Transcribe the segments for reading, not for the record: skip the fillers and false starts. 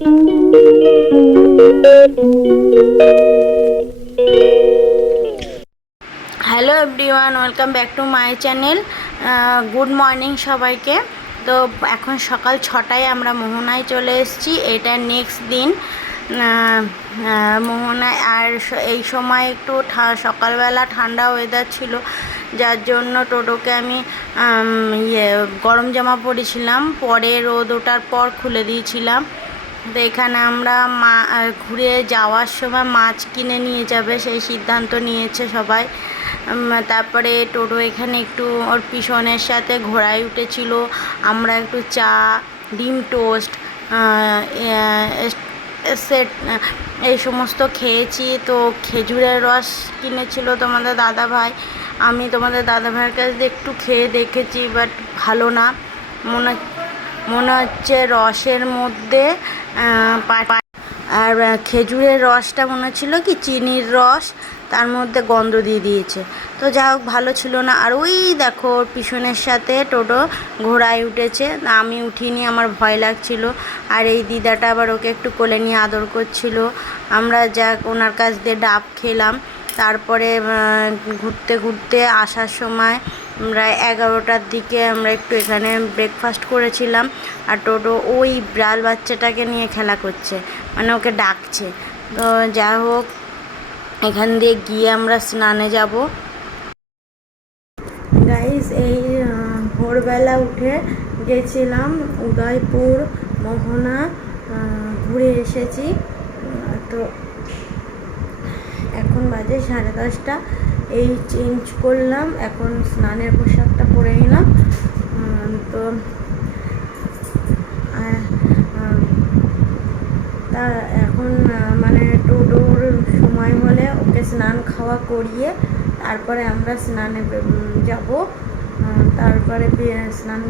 Hello everyone, welcome back to my channel. Good morning সবাইকে। তো এখন সকাল 6টায় আমরা মোহনায় চলে এসেছি। এটা নেক্সট দিন মোহনায়। আর এই সময় একটু সকালবেলা ঠান্ডা ওয়েদার ছিল, যার জন্য টোটোকে আমি গরম জামা পরেছিলাম, পরে রোদ ওঠার পর খুলে দিয়েছিলাম। তো এখানে আমরা ঘুরে যাওয়ার সময় মাছ কিনে নিয়ে যাবে সেই সিদ্ধান্ত নিয়েছে সবাই। তারপরে টোটো এখানে একটু ওর পিছনের সাথে ঘোড়ায় উঠেছিল। আমরা একটু চা, ডিম টোস্ট সেট এই সমস্ত খেয়েছি। তো খেজুরের রস কিনেছিল তোমাদের দাদাভাই। আমি তোমাদের দাদাভাইয়ের কাছে একটু খেয়ে দেখেছি, বাট ভালো না। মনে হচ্ছে রসের মধ্যে আর খেজুরের রসটা মনে ছিল কি চিনির রস, তার মধ্যে গন্ধ দিয়ে দিয়েছে। তো যাই হোক, ভালো ছিল না। আর ওই দেখো পিছনের সাথে টোটো ঘোড়ায় উঠেছে, আমি উঠিনি, আমার ভয় লাগছিল। আর এই দিদাটা আবার ওকে একটু কোলে নিয়ে আদর করছিল। আমরা ওনার কাছ দিয়ে ডাব খেলাম। তারপরে ঘুরতে ঘুরতে আসার সময় প্রায় 11টার দিকে আমরা একটু এখানে ব্রেকফাস্ট করেছিলাম। আর টোটো ওই বিড়াল বাচ্চাটাকে নিয়ে খেলা করছে, মানে ওকে ডাকছে। তো যাই হোক, এখান দিয়ে গিয়ে আমরা স্নানে যাব। গাইস, এই ভোরবেলা উঠে গেছিলাম উদয়পুর, মোহনা ঘুরে এসেছি। তো এখন বাজে 10:30। এই চেঞ্জ করলাম, এখন স্নানের পোশাকটা পরে নিলাম। তো তা এখন মানে টোটোর সময় হলে ওকে স্নান খাওয়া করিয়ে তারপরে আমরা স্নানে যাব। তারপরে স্নান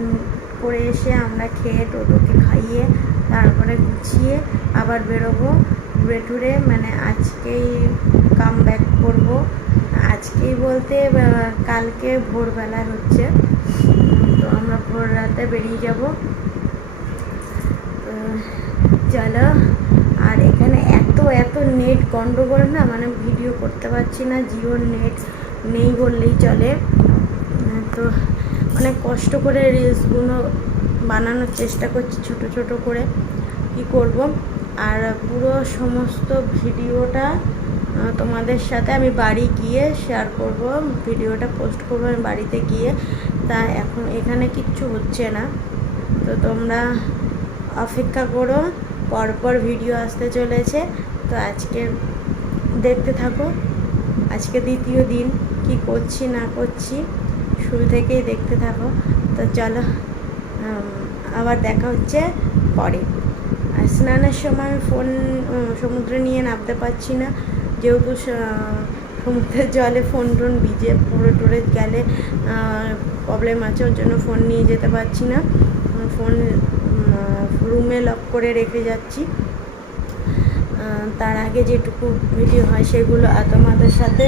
করে এসে আমরা খেয়ে টোটোকে খাইয়ে তারপরে গুছিয়ে আবার বেরোবো। বেটুরে মানে আজকেই কাম ব্যাক করবো। আজকেই বলতে কালকে ভোরবেলা হচ্ছে। তো আমরা ভোর রাতে বেরিয়ে যাব। চলো। আর এখানে এত নেট গন্ডগোল না, মানে ভিডিও করতে পারছি না, জিওর নেট নেই বললেই চলে। তো অনেক কষ্ট করে রিলসগুলো বানানোর চেষ্টা করছি ছোট ছোট করে, কি করব। আর পুরো সমস্ত ভিডিওটা তোমাদের সাথে আমি বাড়ি গিয়ে শেয়ার করব, ভিডিওটা পোস্ট করবো আমি বাড়িতে গিয়ে। তা এখন এখানে কিচ্ছু হচ্ছে না, তো তোমরা অপেক্ষা করো, পরপর ভিডিও আসতে চলেছে। তো আজকে দেখতে থাকো। আজকে দ্বিতীয় দিন, কি করছি না করছি শুরু থেকেই দেখতে থাকো। তো চলো, আবার দেখা হচ্ছে পরে। আর স্নানের সময় আমি ফোন সমুদ্রে নিয়ে নামতে পারছি না, যেহেতু সমুদ্রের জলে ফোন টোন ভিজে পড়ে টরে গেলে প্রবলেম আছে, ওর জন্য ফোন নিয়ে যেতে পারছি না। ফোন রুমে লক করে রেখে যাচ্ছি। তার আগে যেটুকু ভিডিও হয় সেগুলো তোমাদের সাথে।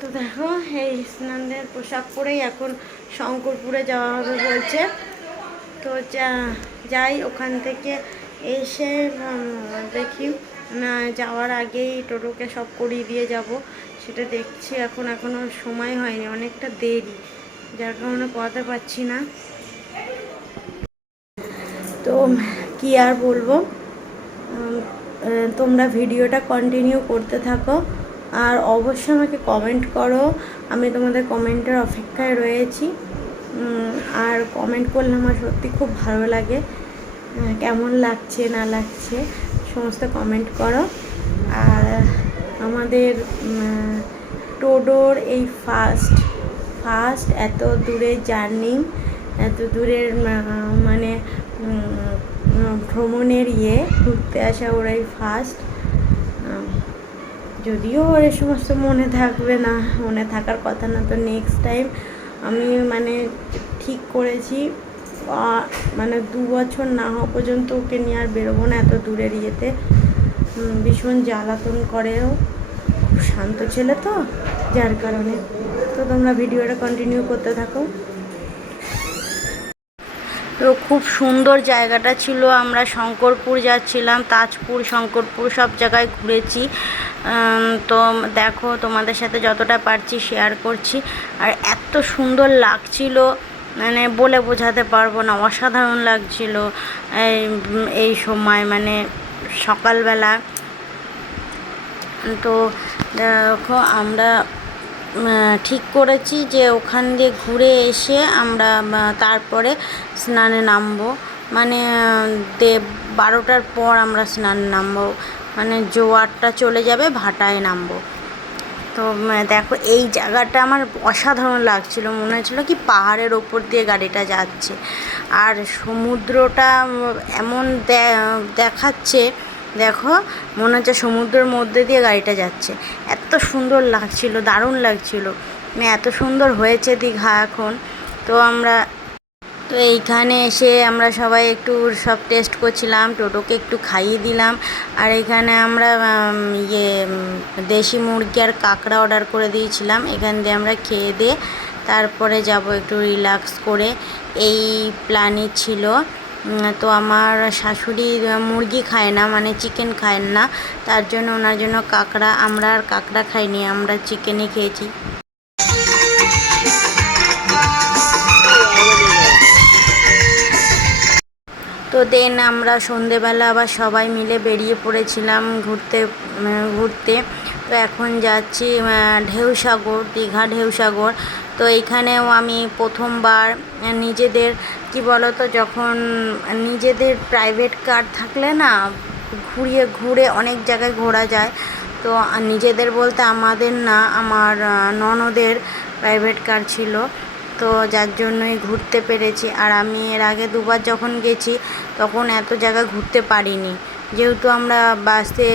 তো দেখো, এই স্নানের পোশাক পরেই এখন শঙ্করপুরে যাওয়া হবে বলছে। তো যাই, ওখান থেকে এসে দেখি না যাওয়ার আগেই টোটোকে সব করিয়ে দিয়ে যাব, সেটা দেখছি। এখনও সময় হয়নি, অনেকটা দেরি, যার কারণে পড়াতে পারছি না। তো কি আর বলবো, তোমরা ভিডিওটা কন্টিনিউ করতে থাকো। আর অবশ্যই আমাকে কমেন্ট করো, আমি তোমাদের কমেন্টের অপেক্ষায় রয়েছি। আর কমেন্ট করলে আমার সত্যি খুব ভালো লাগে, কেমন লাগছে না লাগছে সমস্ত কমেন্ট করো। আর আমাদের টোটোর এই ফার্স্ট এত দূরের জার্নি, এত দূরের মানে ভ্রমণের ঘুরতে আসা ওরাই ফার্স্ট। যদিও ওর এই সমস্ত মনে থাকবে না, মনে থাকার কথা না। তো নেক্সট টাইম আমি মানে ঠিক করেছি, মানে 2 বছর না হওয়া পর্যন্ত ওকে নিয়ে আর বেরোবো না এত দূরের ভীষণ জ্বালাতন করেও, খুব শান্ত ছেলে তো, যার কারণে। তো তোমরা ভিডিওটা কন্টিনিউ করতে থাকো। তো খুব সুন্দর জায়গাটা ছিল। আমরা শঙ্করপুর যাচ্ছিলাম, তাজপুর, শঙ্করপুর সব জায়গায় ঘুরেছি। তো দেখো, তোমাদের সাথে যতটা পারছি শেয়ার করছি। আর এত সুন্দর লাগছিল, মানে বলে বোঝাতে পারবো না, অসাধারণ লাগছিল এই সময়, মানে সকালবেলা। তো দেখো, আমরা ঠিক করেছি যে ওখান দিয়ে ঘুরে এসে আমরা তারপরে স্নানে নামবো, মানে 12টার পর আমরা স্নানে নামবো, মানে জোয়ারটা চলে যাবে, ভাটায় নামবো। তো দেখো, এই জায়গাটা আমার অসাধারণ লাগছিল, মনে হচ্ছিল কি পাহাড়ের ওপর দিয়ে গাড়িটা যাচ্ছে। আর সমুদ্রটা এমন দেখাচ্ছে, দেখো মনে হচ্ছে সমুদ্রের মধ্যে দিয়ে গাড়িটা যাচ্ছে। এত সুন্দর লাগছিল, দারুণ লাগছিল, মানে এত সুন্দর হয়েছে দীঘা এখন। তো এইখানে এসে আমরা সবাই একটু সব টেস্ট করছিলাম, টোটোকে একটু খাইয়ে দিলাম। আর এখানে আমরা দেশি মুরগি আর কাঁকড়া অর্ডার করে দিয়েছিলাম। এখান দিয়ে আমরা খেয়ে দিয়ে তারপরে যাব একটু রিল্যাক্স করে, এই প্ল্যানই ছিল। তো আমার শাশুড়ি মুরগি খায় না, মানে চিকেন খায় না, তার জন্য ওনার জন্য কাঁকড়া, আমরা আর কাঁকড়া খাইনি, আমরা চিকেনই খেয়েছি। তো দেন আমরা সন্ধেবেলা আবার সবাই মিলে বেরিয়ে পড়েছিলাম ঘুরতে। তো এখন যাচ্ছি ঢেউসাগর, দীঘা ঢেউসাগর। তো এইখানেও আমি প্রথমবার নিজেদের, কি বলো তো, যখন নিজেদের প্রাইভেট কার থাকলে না, ঘুরে অনেক জায়গায় ঘোরা যায়। তো নিজেদের বলতে আমাদের না, আমার ননদের প্রাইভেট কার ছিল, তো যার জন্যই ঘুরতে পেরেছি। আর আমি এর আগে দুবার যখন গেছি তখন এত জায়গা ঘুরতে পারিনি, যেহেতু আমরা বাসে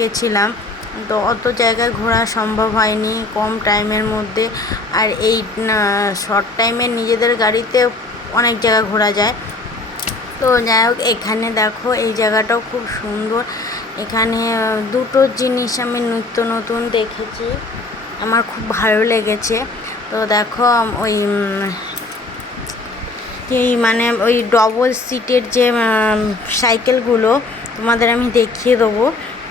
গেছিলাম, তো অত জায়গায় ঘোরা সম্ভব হয়নি কম টাইমের মধ্যে। আর এই শর্ট টাইমে নিজেদের গাড়িতে অনেক জায়গা ঘোরা যায়। তো যাই হোক, এখানে দেখো এই জায়গাটাও খুব সুন্দর। এখানে দুটো জিনিস আমি নিত্য নতুন দেখেছি, আমার খুব ভালো লেগেছে। তো দেখো, মানে ওই ডবল সিটের যে সাইকেলগুলো তোমাদের আমি দেখিয়ে দেবো।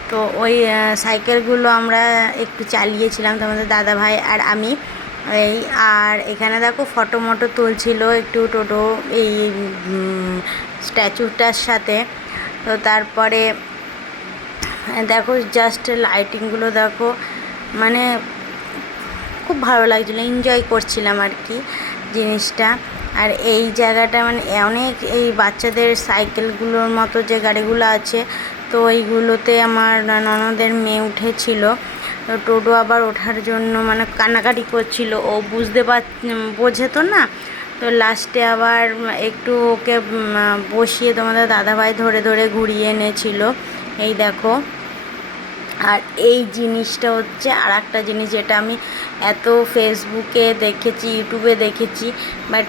তো ওই সাইকেলগুলো আমরা একটু চালিয়েছিলাম, তোমাদের দাদাভাই আর আমি। আর এখানে দেখো ফটো মটো তুলছিল একটু টোটো এই স্ট্যাচুটার সাথে। তো তারপরে দেখো জাস্ট লাইটিংগুলো দেখো, মানে খুব ভালো লাগছিলো, এনজয় করছিলাম আর কি জিনিসটা। আর এই জায়গাটা মানে অনেক এই বাচ্চাদের সাইকেলগুলোর মতো যে গাড়িগুলো আছে, তো এইগুলোতে আমার ননদের মেয়ে উঠেছিল। তো টোটো আবার ওঠার জন্য মানে কান্নাকাটি করছিল, ও বোঝে তো না। তো লাস্টে আবার একটু ওকে বসিয়ে তোমাদের দাদাভাই ধরে ধরে ঘুরিয়ে এনেছিল, এই দেখো। আর এই জিনিসটা হচ্ছে আর একটা জিনিস, যেটা আমি এত ফেসবুকে দেখেছি, ইউটিউবে দেখেছি, বাট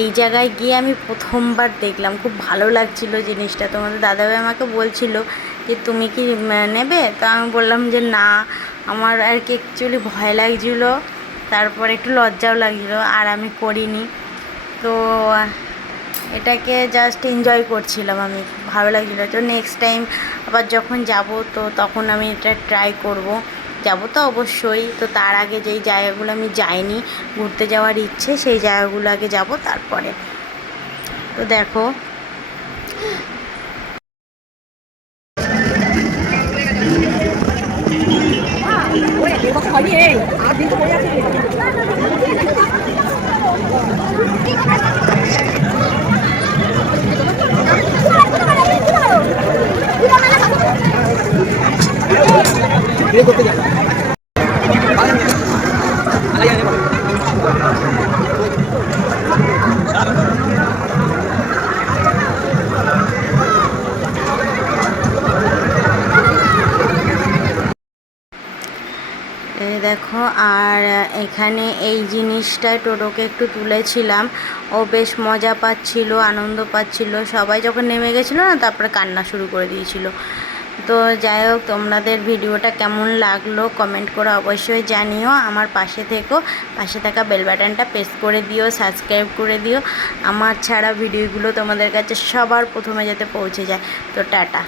এই জায়গায় গিয়ে আমি প্রথমবার দেখলাম, খুব ভালো লাগছিল জিনিসটা। তোমাদের দাদাভাই আমাকে বলছিল যে তুমি কি নেবে, তো আমি বললাম যে না, আমার আর কি অ্যাকচুয়ালি ভয় লাগছিলো, তারপর একটু লজ্জাও লাগছিলো, আর আমি করিনি। তো এটাকে জাস্ট এনজয় করছিলাম আমি, ভালো লাগছিলো। তো নেক্সট টাইম আবার যখন যাব, তো তখন আমি এটা ট্রাই করব। যাব তো অবশ্যই, তো তার আগে যেই জায়গাগুলো আমি যাইনি, ঘুরতে যাওয়ার ইচ্ছে, সেই জায়গাগুলো আগে যাব তারপরে। তো দেখো, দেখো। আর এখানে এই জিনিসটায় টোটোকে একটু তুলেছিলাম, ও বেশ মজা পাচ্ছিল, আনন্দ পাচ্ছিল। সবাই যখন নেমে গেছিলো না, তারপরে কান্না শুরু করে দিয়েছিল। তো যাই হোক, তোমাদের ভিডিওটা কেমন লাগলো কমেন্ট করে অবশ্যই জানিও। আমার পাশে থেকো, পাশে থাকা বেল বাটনটা প্রেস করে দিও, সাবস্ক্রাইব করে দিও, আমার ছাড়া ভিডিওগুলো তোমাদের কাছে সবার প্রথমে যাতে পৌঁছে যায়। তো টাটা।